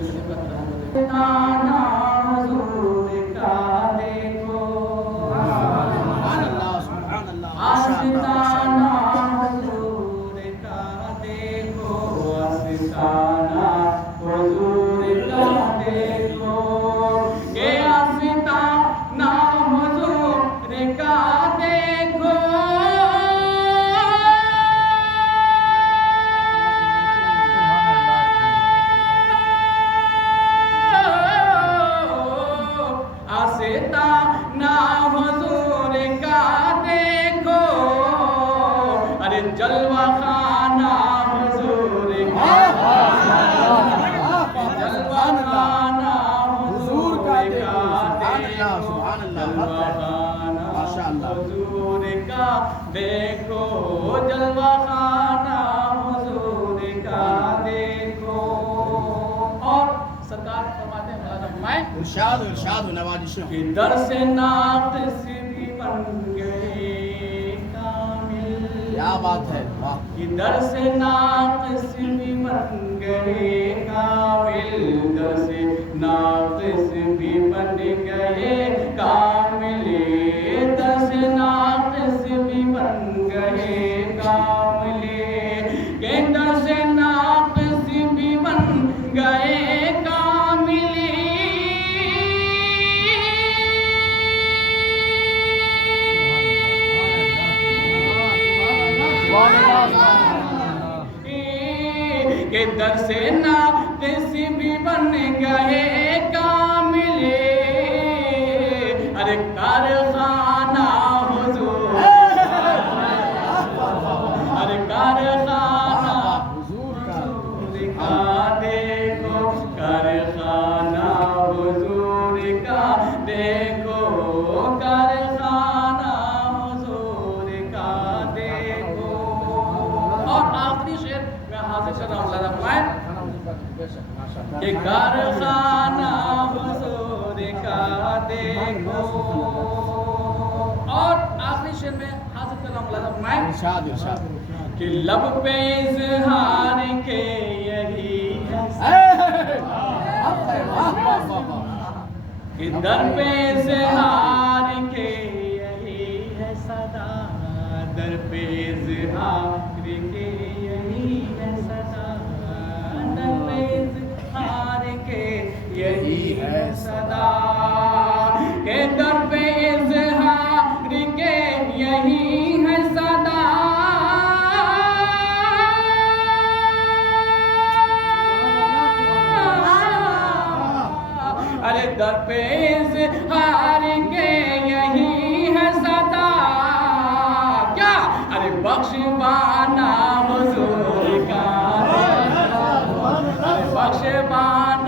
आना हुजूर का देखो, आस्ताना हुजूर का देखो, आस्ताना हुजूर का देखो, ये आस्ताना हुजूर का देखो, आस्ताना हुजूर का देखो, अरे जलवा खाना हुजूर का, जलवा खाना हुजूर का देखो, जलवा खाना हुजूर का देखो, जलवा खाना हुजूर का देखो। और सरकार फरमाते हैं इरशाद इरशाद नवाजिशों कि दर से नाक़िस भी बन गए कामिल, क्या बात है, वाह। कि दर से नाक़िस भी बन गए कामिल, दर से नाक़िस भी बन गए कामिल, दर से नाक़िस भी बन गए कामिल, के दर से नाक़िस भी बन गए कामिल, के दर से नाक़िस भी बन गए कामिल, अरे कारखाना हुजूर, अरे कारखाना हुजूर का देखो, कारखाना हुजूर का देखो, कारखाना हुजूर का देखो। और आखिरी शेर मैं हाजिर कर रहा हूँ कि कारखाना हुजूर का देखो। और आखिरी शेर में हाजिर कर रहा हूँ इरशाद इरशाद कि लब पे इज़हार के यही है, कि दर पे इज़हार के यही है सदा, दर पे इज़हार के यही है सदा, दर पे इज़हार के यही है सदा, के दर पे इज़हार के यही है सदा, अरे दर पे इज़हार के यही है सदा, क्या अरे बख्शवाना हुजूर का, अरे बख्शवाना